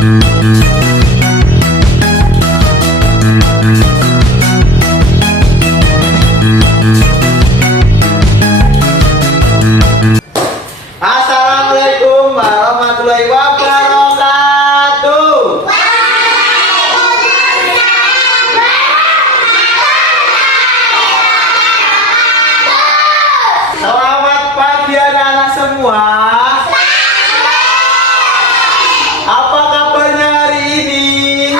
Assalamualaikum warahmatullahi wabarakatuh. Selamat pagi anak-anak semua. Apa kabarnya hari ini?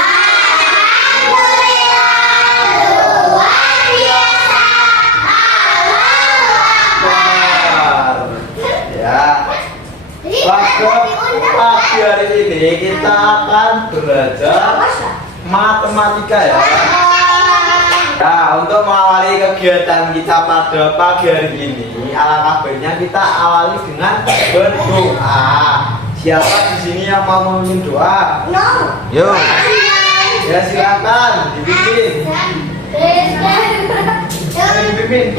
Pada pagi hari ini kita akan belajar matematika ya. Nah, untuk mengawali kegiatan kita pada pagi hari ini, alangkah baiknya kita awali dengan berdoa. Siapa di sini yang mau memimpin doa? Yuk. Ya silakan dipimpin. Dipimpin.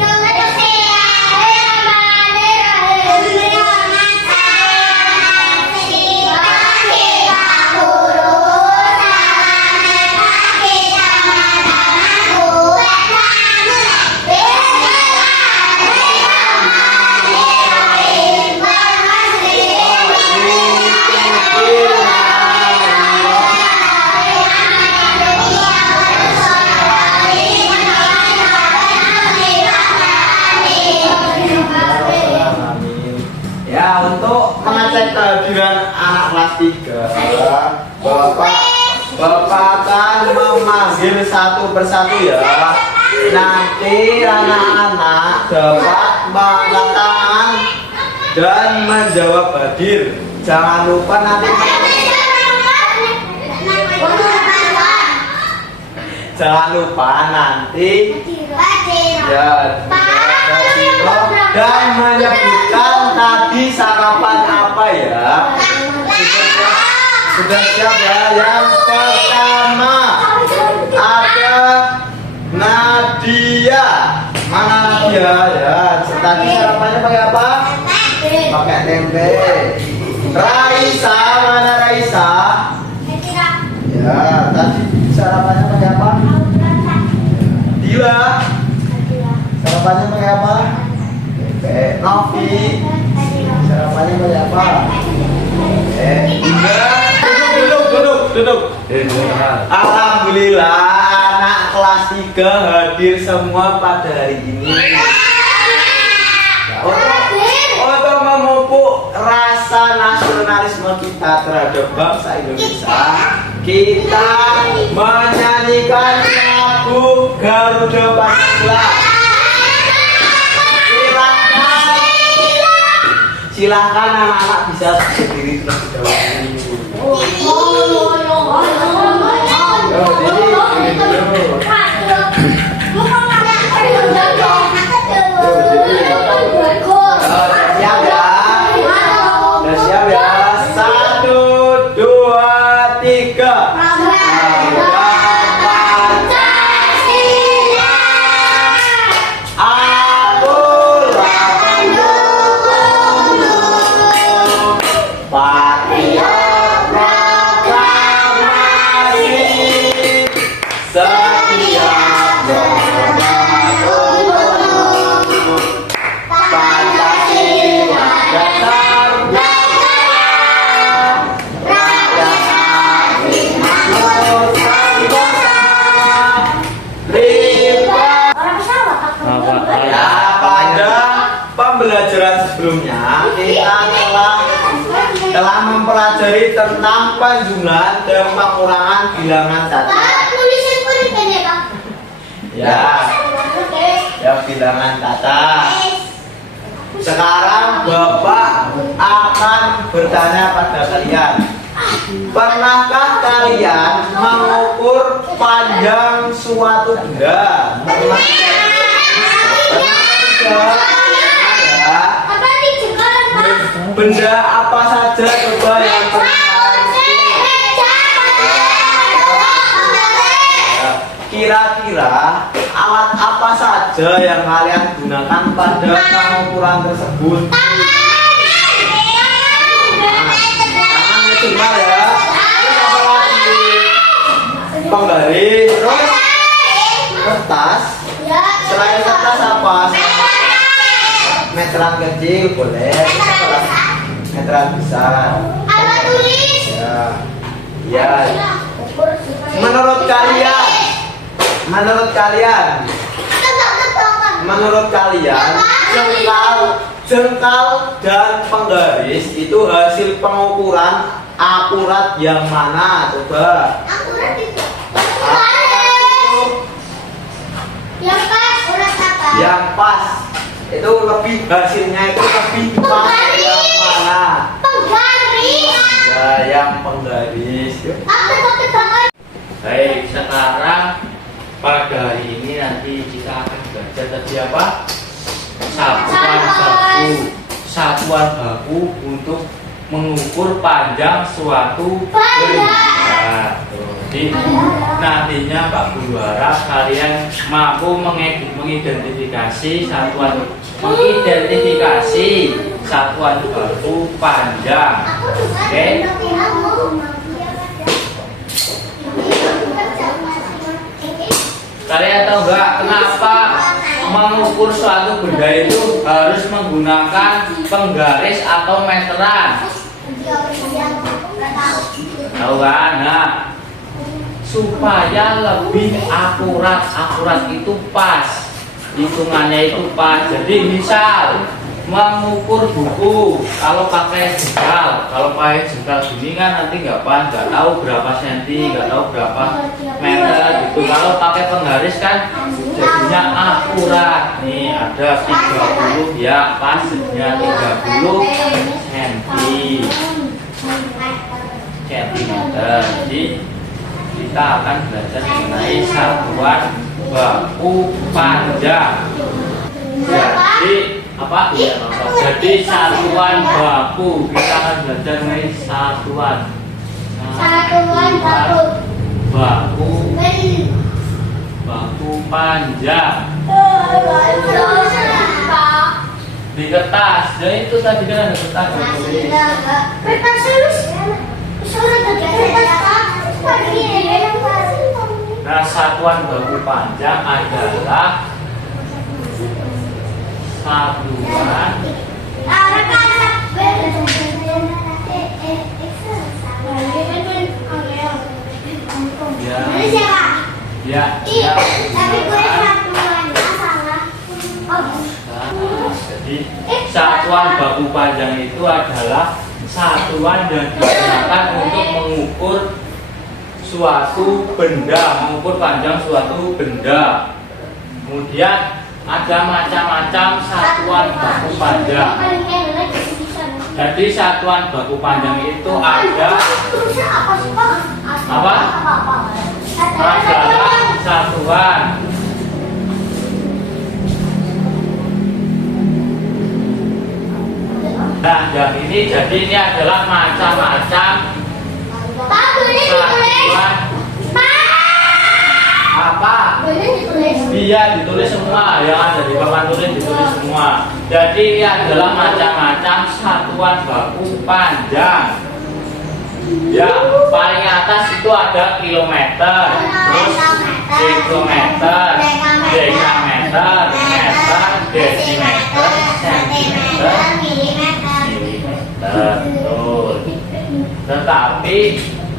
Ya, untuk mengecek kehadiran anak kelas 3, Bapak akan memanggil satu persatu ya. Nanti anak-anak dapat mengangkat tangan dan menjawab hadir. Jangan lupa nanti ya dan menyebutkan tadi sarapan apa ya. Sudah siap ya? Yang pertama ada Nadia. Mana Nadia ya? Tadi sarapannya pakai apa? Pakai tempe. Raisa, mana Raisa? Ya, tadi sarapannya pakai apa? Dila. Sarapannya pakai apa? Novi. Sarapannya pakai apa? Duduk. Alhamdulillah anak kelas 3 hadir semua pada hari ini. Untuk memupuk rasa nasionalisme kita terhadap bangsa Indonesia, kita menyanyikan lagu Garuda Pancasila. Silakan anak-anak bisa berdiri terlebih dahulu. Siap ya? 1, 2, 3. Pembelajaran sebelumnya kita telah mempelajari tentang penjumlahan dan pengurangan bilangan tadi. Ya bilangan kata. Sekarang Bapak akan bertanya pada kalian. Pernahkah kalian mengukur panjang suatu benda? Benda apa saja coba yang kira-kira alat apa saja yang kalian gunakan pada pengukuran tersebut? Tangan maksimal ya. penggaris, terus kertas. Selain kertas apa? Meteran kecil boleh, meteran besar. Alat tulis. Ya. Menurut kalian, jengkal dan penggaris itu hasil pengukuran akurat yang mana? Coba. Akurat itu. Yang pas. Itu lebih hasilnya itu lebih pas yang mana? Penggaris. Ya, yang penggaris. Baik, sekarang pada hari ini nanti kita akan belajar tadi apa? Satuan baku untuk mengukur panjang suatu benda. Jadi nantinya Pak Guru harap kalian mampu mengidentifikasi satuan baku panjang. Oke? Kalian tahu nggak kenapa mengukur suatu benda itu harus menggunakan penggaris atau meteran? Tahu kan? Nah, supaya lebih akurat itu pas, hitungannya itu pas. Jadi misal mengukur buku kalau pakai jengkal gini kan nanti nggak pas, nggak tahu berapa senti, nggak tahu berapa meter gitu. Kalau pakai penggaris kan jadinya akurat. Nih ada 30 ya pas, jadinya 30 sentimeter. Jadi kita akan belajar mengenai satuan baku panjang. Jadi apa? Jadi satuan baku, kita akan belajar mengenai satuan baku panjang di kertas. Jadi itu tadi kan ada kertas. Nah, satuan baku panjang adalah satuan jadi satuan baku panjang itu adalah satuan yang digunakan untuk mengukur suatu benda, mengukur panjang suatu benda. Kemudian ada macam-macam satuan baku panjang. Jadi satuan baku panjang itu ada apa? Adalah satuan nah yang ini, jadi ini adalah macam-macam satuan apa? Iya, ditulis semua, yang ada di papan tulis ditulis semua. Jadi ini adalah macam-macam satuan baku panjang. Ya, paling atas itu ada kilometer, terus hektometer, dekameter, meter, desimeter, sentimeter, milimeter. Tetapi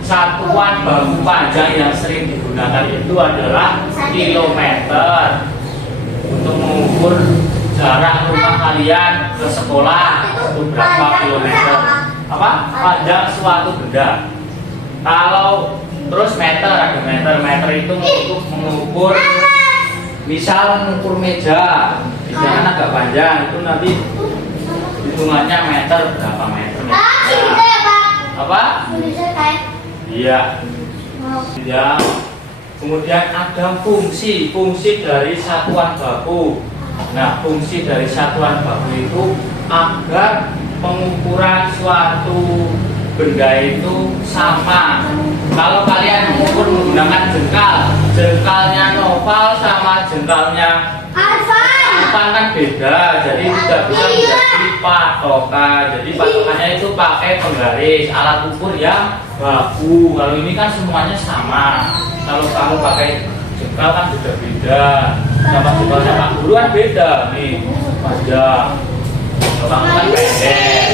satuan baku panjang yang sering digunakan itu adalah kilometer untuk mengukur jarak rumah kalian ke sekolah itu berapa kilometer, apa panjang suatu benda. Kalau terus meter, ada meter itu untuk mengukur, misal mengukur meja kan agak panjang, itu nanti hitungannya meter, berapa meter. Apa? Iya. Ya. Kemudian ada fungsi dari satuan baku. Nah, fungsi dari satuan baku itu agar pengukuran suatu benda itu sama. Kalau kalian mengukur menggunakan jengkalnya Noval sama jengkalnya Arfan kan beda, jadi tidak bisa menjadi patokan. Jadi patokannya itu pakai penggaris, alat ukur yang baku. Kalau ini kan semuanya sama. Kalau kamu pakai jengkal kan beda-beda. Sama jengkalnya Pak Guru kan beda nih, panjang. Kalau kamu kan pendek.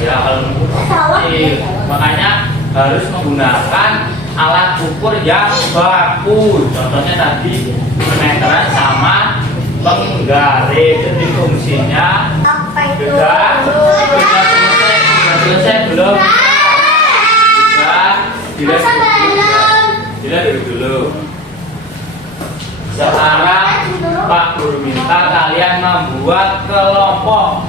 Ya kalau kecil. Makanya harus menggunakan alat ukur yang baku. Contohnya tadi meteran sama penggaris. Jadi fungsinya sudah selesai belum? Sudah dilihat dulu. Sekarang Pak Guru minta kalian membuat kelompok.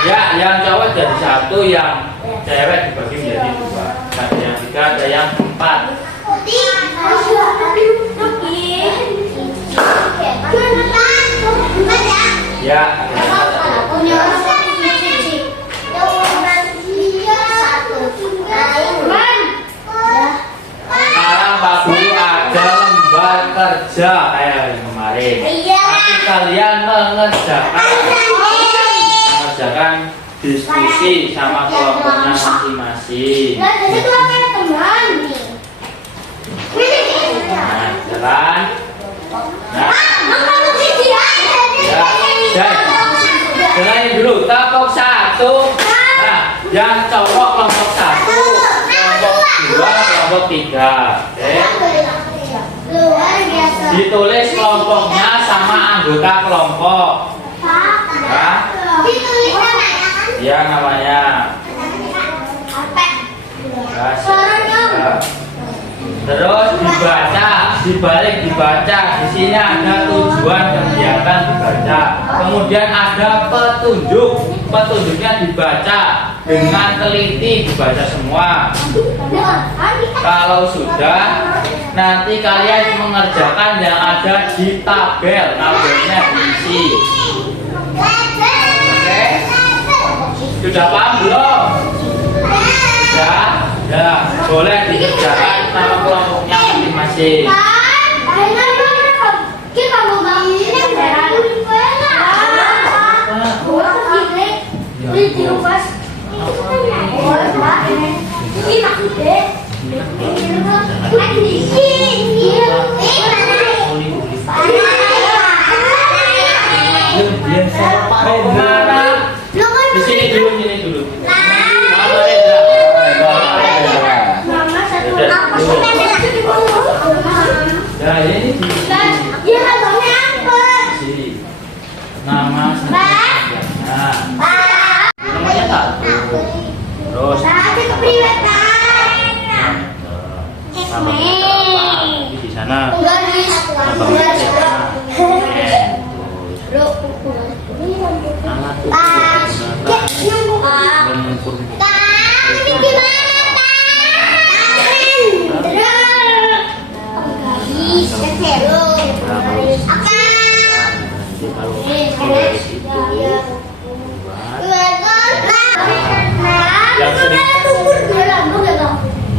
Ya, yang cowok jadi satu, yang cewek dibagi menjadi dua. Ada yang tiga, ada yang empat. Ya. Sekarang Pak Guru ada lembar kerja kayak yang kemarin. Tapi kalian mengerjakan diskusi sama kelompoknya masing-masing. Nah, jalan. Nah, jalan dulu. Kelompok satu. Nah, yang cowok kelompok satu, kelompok dua, kelompok tiga. Oke. Ditulis kelompoknya sama anggota kelompok. Nah, ya namanya. Terus dibaca, dibalik dibaca. Di sini ada tujuan kegiatan dibaca. Kemudian ada petunjuk, petunjuknya dibaca dengan teliti, dibaca semua. Kalau sudah, nanti kalian mengerjakan yang ada di tabel, tabelnya diisi. Oke? Sudah paham belum? Sudah? Ya, boleh dikerjakan sama kelompoknya masing-masing. Di sini dulu, sini dulu. Ya ini nama namanya satu. Terus di sana.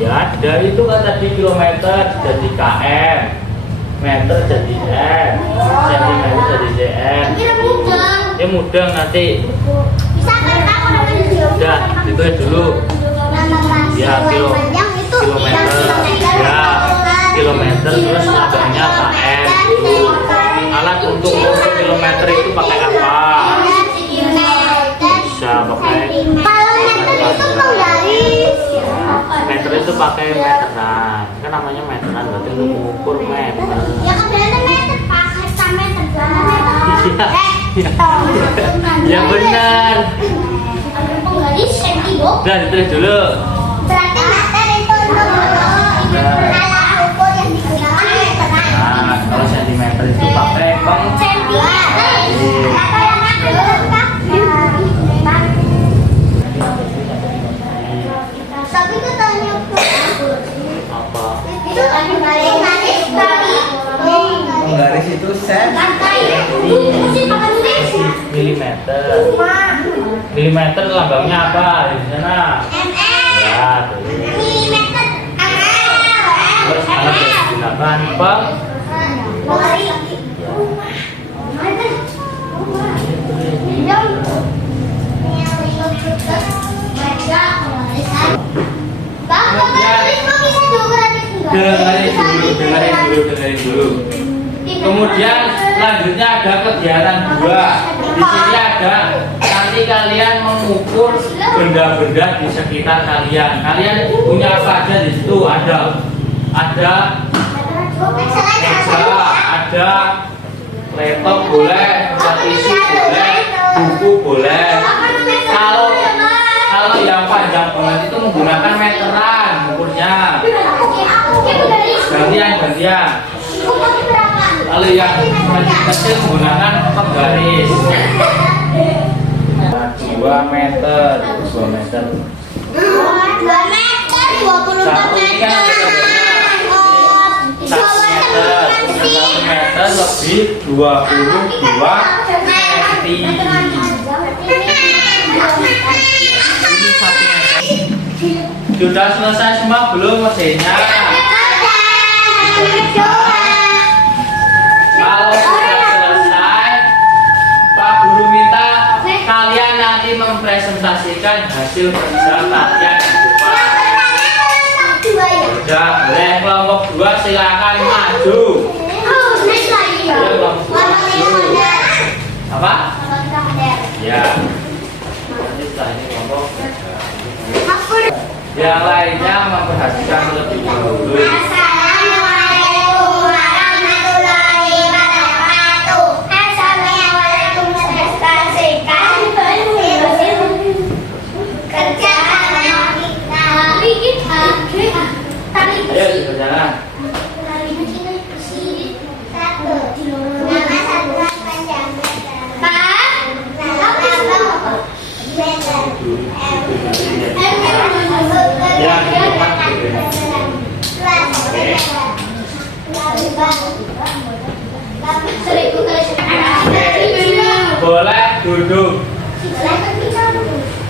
Ya, dari itu kan tadi kilometer jadi km, meter jadi m, sentimeter jadi cm. Ya mudah nanti. Udah, itu dulu. Ya kilometer, ya kilometer terus nabahnya km. Alat untuk ukur kilometer itu pakai apa? Bisa pakai meter itu pakai meteran, kan namanya meteran berarti untuk mengukur meter. Ya kan berarti meter pakai meter. Ya benar. Penggaris sentimeter. Udah ditulis dulu. Berarti meter itu untuk alat ukur yang digunakan meteran. Nah, kalau sentimeter itu pakai Tapi katanya apa? itu Penggaris itu set. Milimeter. Milimeter lambangnya apa di sana? Ya, milimeter. terus alat yang digunakan Yang dengerin dulu. Kemudian selanjutnya ada kegiatan 2. Di sini ada nanti kalian mengukur benda-benda di sekitar kalian. Kalian punya apa aja di situ? Ada meja, ada laptop boleh, ada tisu boleh, buku boleh. Kalau yang panjang banget itu menggunakan meteran ukurnya. Gantian. Kalau yang kecil menggunakan penggaris. 2 meter. 2 meter 20 Satu ini kan sebenarnya 1 meter lebih 22 cm. Ini 1 meter. Sudah selesai semua belum mesinnya? Kalau sudah selesai, Pak Guru minta kalian nanti mempresentasikan hasil kerja kalian di depan. Sudah, boleh kelompok 2 silakan maju. Ya, kelompok 2 maju. Apa? Ya. Nanti setelah ini kelompok 3. Yang lainnya memperhatikan terlebih dahulu. Assalamualaikum warahmatullahi wabarakatuh. Assalamualaikum Ayo berjalan. Boleh duduk.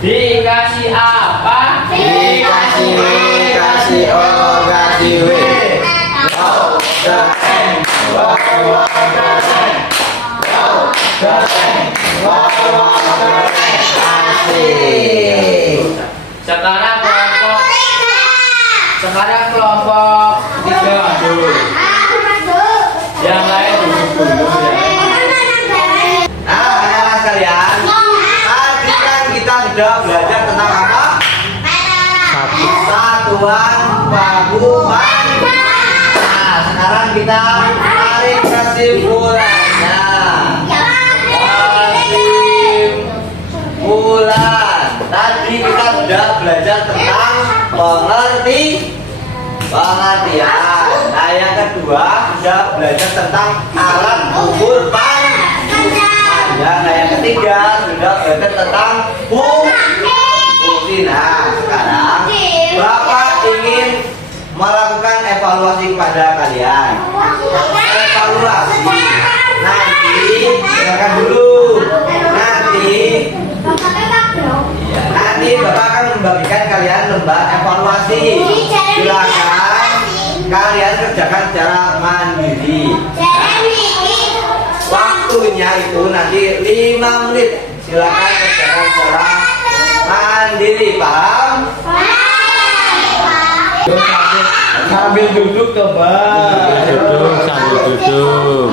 Dikasih apa? Dikasih W, kasih O, kasih W. Sekarang kelompok 3 dulu. Yang lain duduk dulu ya. Nah, anak-anak sekalian, tadi kan kita sudah belajar tentang apa? Satuan gabungan. Nah, sekarang kita tarik kesimpulannya. Kesimpulan. Tadi kita sudah belajar tentang pengertian. Nah, yang kedua sudah belajar tentang alat ukur panjang. Nah, yang ketiga sudah belajar tentang fungsi. Nah, sekarang Bapak ingin melakukan evaluasi kepada kalian. Evaluasi. Dengarkan dulu. Nanti Bapak akan membagikan kalian lembar evaluasi. Silakan kalian kerjakan secara mandiri. Waktunya itu nanti 5 menit. Silakan kerjakan secara mandiri, paham? Sambil duduk coba. Sambil duduk.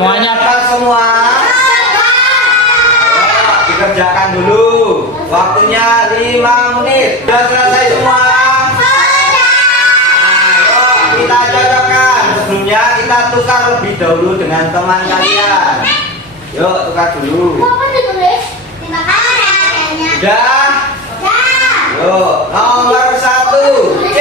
Semuanya Semua dikerjakan dulu. Waktunya 5 menit. Sudah selesai semua? Ayo kita cocokkan. Sebelumnya kita tukar lebih dahulu dengan teman kalian. Yuk tukar dulu. Sudah? Yuk nomor 1 C.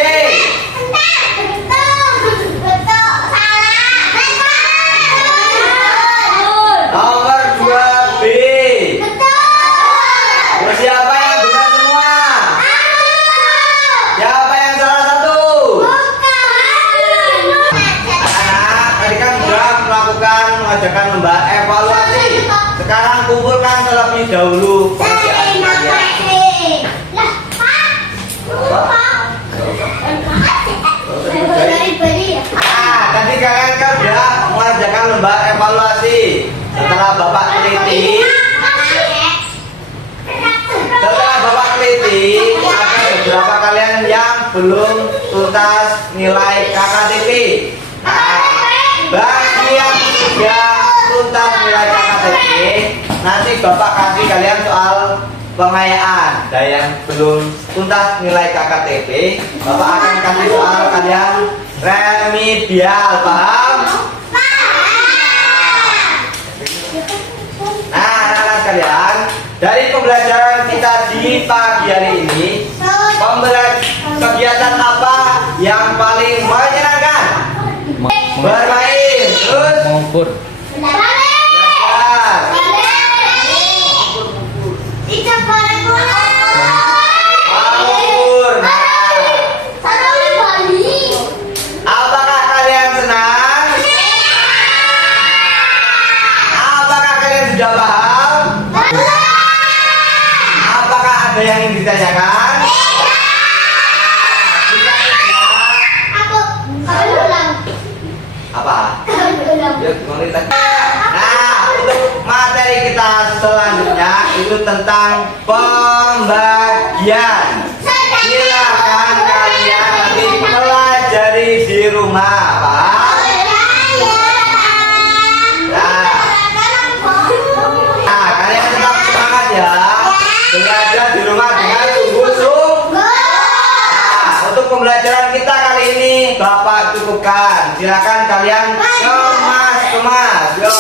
Nomor 2 B. Siapa yang benar semua? Siapa yang salah satu? Anak, tadi kan sudah mengajarkan lembar evaluasi. Sekarang kumpulkan terlebih dahulu pekerjaan kalian. Nah, tadi kalian kan sudah mengajarkan lembar evaluasi. Setelah Bapak teliti, belum tuntas nilai KKTP. Nah, bagi yang sudah tuntas nilai KKTP, nanti Bapak kasih kalian soal pengayaan. Dan yang belum tuntas nilai KKTP, Bapak akan kasih soal kalian remedial, paham? Nah, anak-anak sekalian, dari pembelajaran kita di pagi hari ini, kegiatan apa yang paling menyenangkan? Bermain, terus Mengukur. belajar. Mabur. Apakah kalian senang? Apakah kalian sudah paham? Apakah ada yang ingin ditanyakan? Jika tidak, apa? Yuk, mulai lagi. Nah, untuk materi kita selanjutnya itu tentang pembagian. Silakan kalian nanti pelajari di rumah, paham? Nah, kalian tetap semangat ya. Belajar di rumah dengan sungguh-sungguh. Nah, untuk pembelajaran kita kali ini Bapak cukupkan. Silakan kalian kemas. Yo.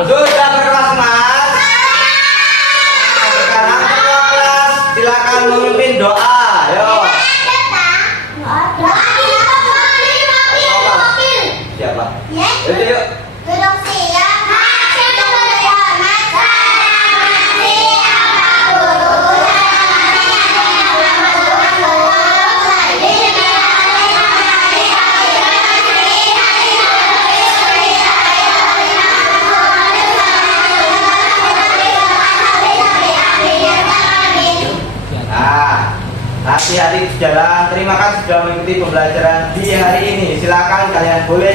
Sudah berkelas-kelas. Nah, sekarang semua kelas silakan memimpin doa. Yo. Siapa? Itu yuk. Nah, hati-hati di jalan. Terima kasih sudah mengikuti pembelajaran di hari ini. Silakan kalian boleh